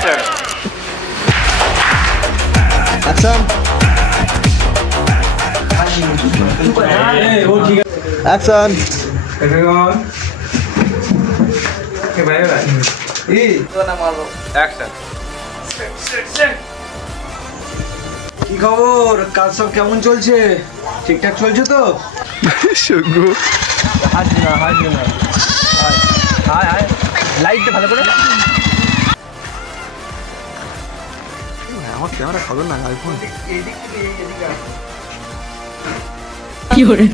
Action action action action. কি খবর? কাজ সব কেমন চলছে? ঠিকঠাক চলছে তো? লাইটটা ভালো করে। আমার ক্যামেরা খবর না আইফোন। কি করে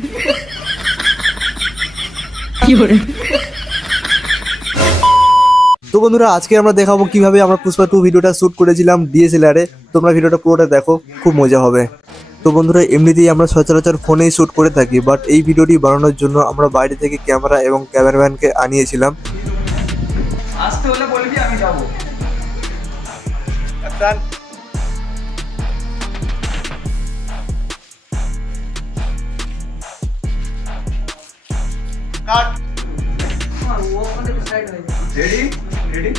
কি করে। তো বন্ধুরা আজকে আমরা দেখাবো কিভাবে আমরা পুষ্পা 2 ভিডিওটা শুট করেছিলাম ডিএসএলআর এ। তোমরা ভিডিওটা পুরোটা দেখো, খুব মজা হবে। তো বন্ধুরা এমনিতেই আমরা সচরাচর ফোনেই শুট করে থাকি, বাট এই ভিডিওটি বানানোর জন্য আমরা বাইরে থেকে ক্যামেরা এবং ক্যামেরাম্যানকে আনিয়েছিলাম। আসতে হলে বলবি, আমি যাবো। Ready ready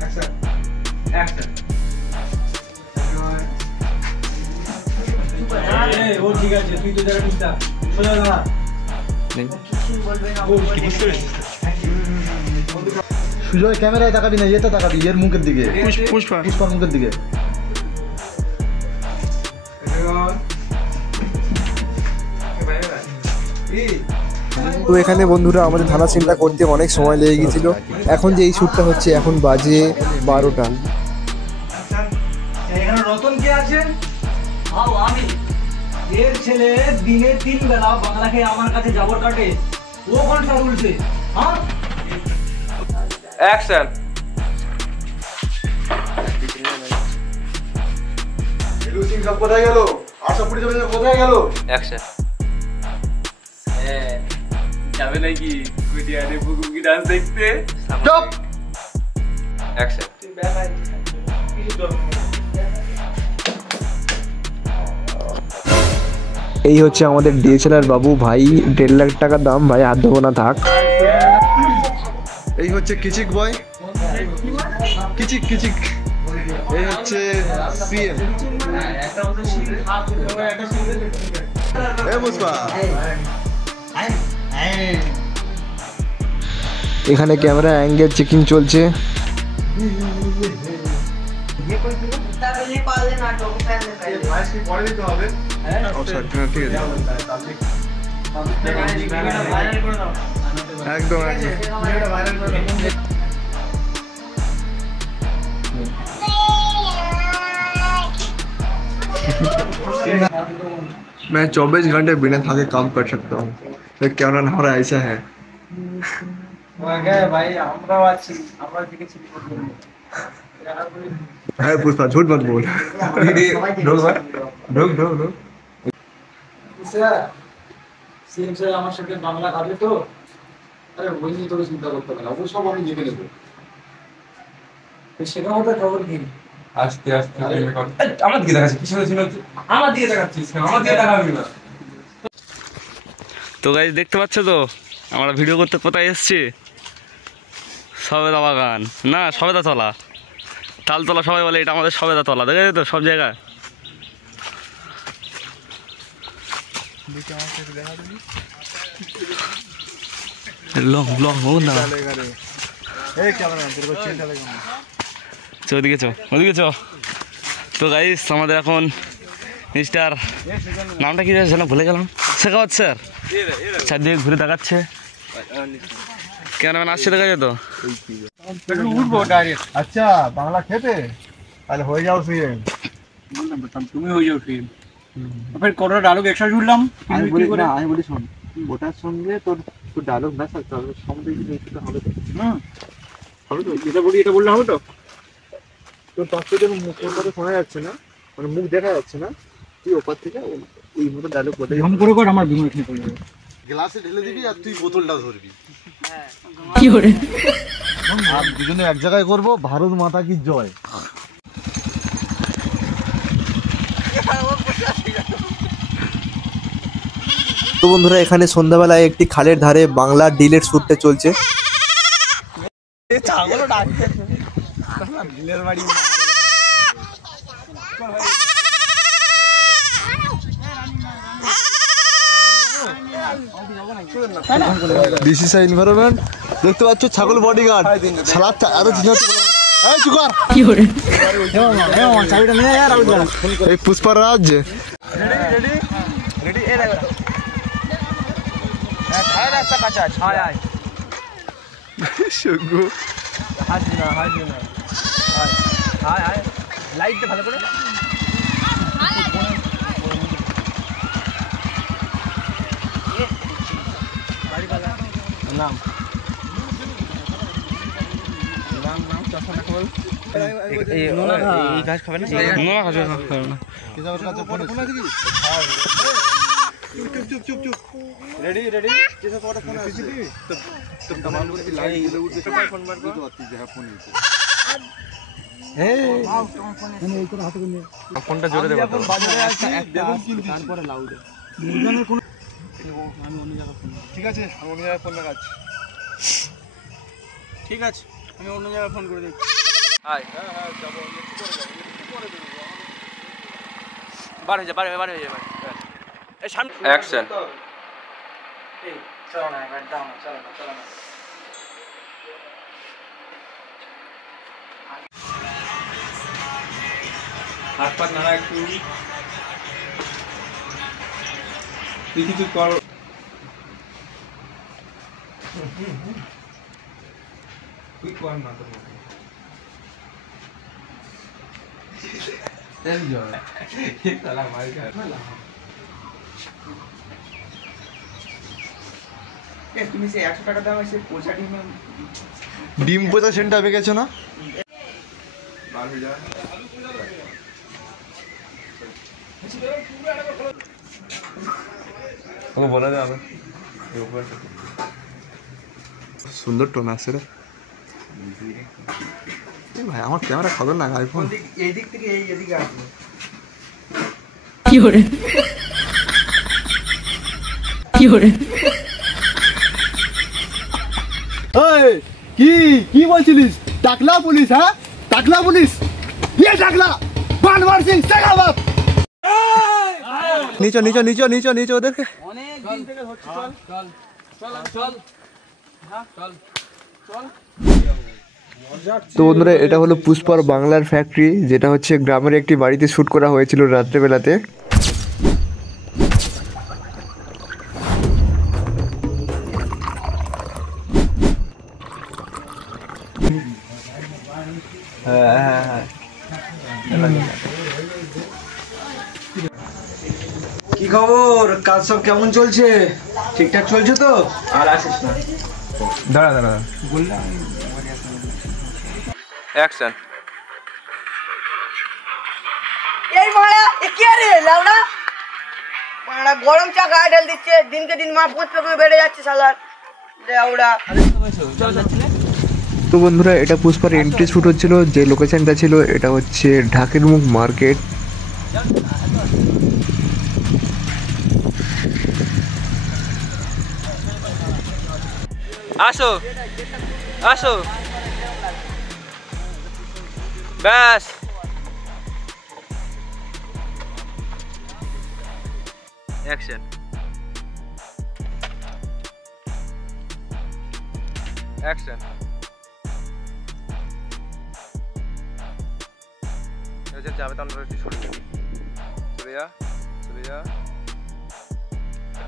action action. ও ঠিক আছে, তুই তো জায়গা ঠিকঠাক সোজা না সুজয় ক্যামেরায় তাকাবি না, ইয়েতে তাকাবি, এর মুখের দিকে, পুষ্পার মুখের দিকে। তো এখানে বন্ধুরা আমাদের ধানা সিনটা করতে অনেক সময় লেগে গেছিল। এখন যে এই শ্যুটটা হচ্ছে, এখন বাজে 12টা। এখানে রতন কে আছে? আমি। এর ছেলে দিনে 3 বেলা বাংলা খেয়ে আমার কাছে জাবর কাটে। ও কোনটা বলছে? হ্যাঁ অ্যাকশন। লুসিং সব কোথায় গেল? আর সব পুলিশ অফিসার কোথায় গেল? অ্যাকশন। যাবে নাকি কুটিয়ারে বুকুকি ডান্স দেখতে? স্টপ। অ্যাকশন। এই হচ্ছে আমাদের ডিএসএলআর বাবু ভাই, 1.5 লাখ টাকা দাম ভাই, হাত দেবো না থাক। এই হচ্ছে কিচিক বয়, কিচিক কিচিক। এই হচ্ছে সিএম। এখানে ক্যামেরা অ্যাঙ্গেল চেকিং চলছে। একদম मैं 24 घंटे बिना थके काम कर सकता हूँ, तो कैमरा हमारा ऐसा है। है पुष्पा, झूठ मत बोल। ढोक ढोक ढोक। সিএম স্যার আমার সাথে বাংলা খাবে তো? আরে ওই নিয়ে তোকে চিন্তা করতে হবে না, ও সব আমি দেখে নেবো। সেটা মতো খবর কি? আস্তে আস্তে আমার দিকে দেখাচ্ছিস, পিছনে ছিল আমার দিকে দেখাচ্ছিস, আমার দিকে দেখাবি না। তো গাইস দেখতে পাচ্ছ তো আমরা ভিডিও করতে কোথায় এসেছি? সবেদা বাগান না, সবেদা তলা, তালতলা সবাই বলে, এটা আমাদের সবেদা তলা। দেখে তো সব জায়গায়। লং লং হোক না, ওদিকে চো, ওদিকে চো। তো গাইস আমাদের এখন মিস্টার, নামটা কি যেন ভুলে গেলাম, শেখাওয়াত স্যার চারদিকে ঘুরে দেখাচ্ছে। ক্যামেরাম্যান আসছে, দেখা যেত উঠবো ডাইরেক্ট। আচ্ছা বাংলা খেতে তাহলে হয়ে যাও সিএম। তুমি হয়ে যাও ফিল্ম। ফের কতটা ডায়লগ এক্সট্রা জুড়লাম। আমি বলি না, আমি বলি শোন, ওটার সঙ্গে তোর ডায়লগ না থাকতে হবে, সঙ্গে কিছুটা হবে তো। হবে তো, যেটা বলি এটা বললে হবে তো? তোর পাশ থেকে মুখ কথা শোনা যাচ্ছে না, মানে মুখ দেখা যাচ্ছে না, তুই ওপার থেকে ওই মতো ডায়লগ বলে এরকম করে কর, আমার বিমল এখানে পড়ে যাবে। গ্লাসে ঢেলে দিবি আর তুই বোতলটা ধরবি। কি করে আর দুজনে এক জায়গায় করবো, ভারত মাতা কি জয়। তো বন্ধুরা এখানে সন্ধ্যাবেলায় একটি খালের ধারে বাংলা ডিলেট শুটটা চলছে। This is environment. দেখতে পাচ্ছ ছাগল বডিগার্ড সালাদ আরো এই চুকার কি hore এই পুষ্পারাজ শুগু লাইট ভালো করে নাম এই ঘাস খাবে না? নোনা খাবে না। রেডি রেডি ফোনটা জোরে দেবো তো। ঠিক আছে আমি অন্য জায়গায় ফোন লাগাচ্ছি। ঠিক আছে আমি অন্য জায়গায় ফোন করে দিচ্ছি। বার হয়ে যা এই সামনে অ্যাকশন। চলো না এবার দাও না চলো না হাত পা নাড়া একটু, তুই কিছু কর। তুই কর না তোর মতো। এনজয় তালা মার খা। তুমি সে 100 টাকা দাম এসে পোচা ডিম পোচা সেন্ট হবে গেছো না? বার হয়ে যা। ওকে বলে দে আবার এই উপর সুন্দর টোন আছে রে ভাই। আমার ক্যামেরা খতরনাক আইফোন। এই দিক থেকে এদিকে আসবে। কি hore কি বলছিলিস? টাকলা পুলিশ? হ্যাঁ টাকলা পুলিশ, ये টাকলা বানওয়ার সিং সেগাবাদ। নিচো নিচো নিচো নিচো নিচো ওদেরকে। অনেক দিন থেকে হচ্ছে। চল তো বন্ধুরা এটা হলো পুষ্পার বাংলার ফ্যাক্টরি, যেটা হচ্ছে গ্রামের একটি বাড়িতে শ্যুট করা হয়েছিল রাত্রেবেলাতে। কি খবর? কাজ সব কেমন চলছে? ঠিকঠাক চলছে তো? আর আসিস না। দাঁড়া অ্যাকশন। এই মারা এ কি রে লাউডা মারা গরম চা গায়ে ঢেল দিচ্ছে দিনকে দিন মা 5 টাকা বেড়ে যাচ্ছে শালার লাউডা। তো বন্ধুরা এটা পুষ্পার এন্ট্রি শ্যুট হচ্ছিল। যে লোকেশনটা ছিল এটা হচ্ছে ঢাকের মুখ মার্কেট। আসো আসো ব্যাস। Action action. যাবে তো আমরা চলে যা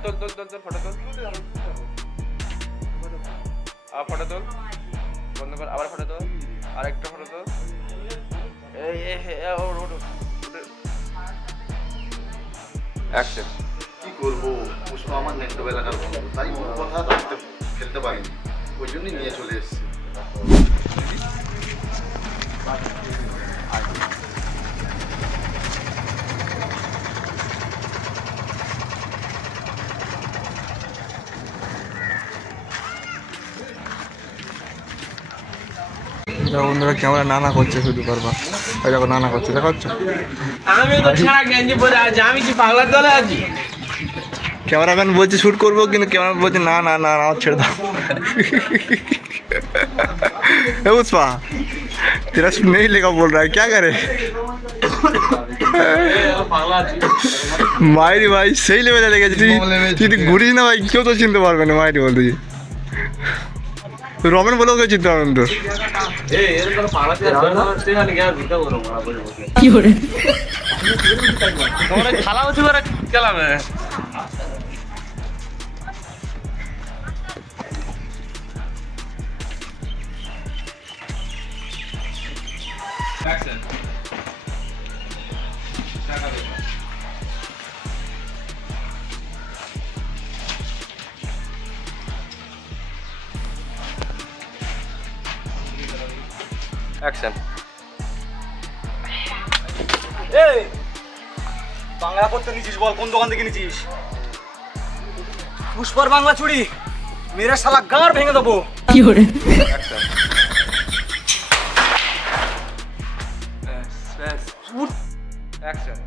তোল ফটো তোল। আবার ফটো তোল, বন্ধ কর, আবার ফটো তোল, আরেকটা ফটো তোল। অ্যাকশন। কি করবো, পুষ্পা আমার নেক্সট এলাকার বন্ধু, তাই কোনো কথা রাখতে ফেলতে পারিনি, ওই জন্যই নিয়ে চলে এসেছি। বন্ধুরা ক্যামেরা নানা করছে শুধু করবা, ওই দেখো নানা করছে, দেখো আমি তো ছাড়া গেঞ্জি পরে আছি, আমি কি পাগলার দলে আছি? ক্যামেরাম্যান বলছে শুট করবো, কিন্তু ক্যামেরা বলছে না না না আমার ছেড়ে দাও। पुष्पा तेरा नहीं लेगा बोल रहा है क्या करे मायरी भाई সেই লেভেলে লেগেছে তুই ঘুরিস না ভাই কেউ তো চিনতে পারবে না মায়রি বলতে রমেন বলেও কেউ চিনতে পারবেন তো কি করে তোমরা খেলা হচ্ছে করে খেলাবে অ্যাকশন টাকা দে অ্যাকশন এই বাংলা করতে নিছিস বল কোন দোকান থেকে নিছিস পুষ্পার বাংলা চুড়ি মেরে শালা গাঁড় ভেঙে দেবো কি করে অ্যাকশন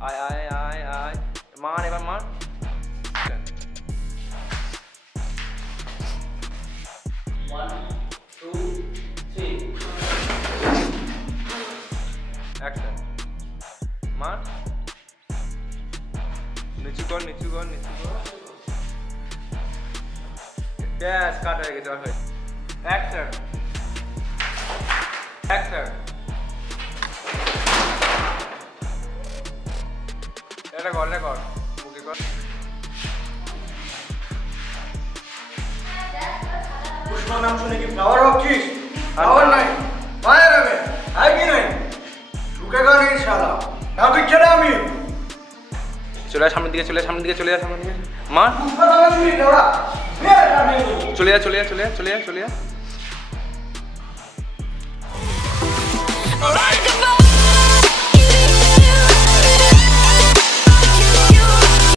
আয় আয় আয় আয় মান এবার মান অ্যাকশন মান নিচু কর নিচু কর নিচু কর ব্যাস কাট হয়ে গেছে আর অ্যাকশন অ্যাকশন এটা কর বুকে কর পুষ্পার নাম শুনে কি ফ্লাওয়ার ভাবছিস ফ্লাওয়ার নাই ফায়ার হবে আই কি নাই ঢুকেগা নেই শালা না বিচ্ছে না আমি চলে যা সামনের দিকে চলে যা সামনের দিকে চলে যা সামনের দিকে মা পুষ্পার বাংলা চুড়ি লেওড়া চলে যা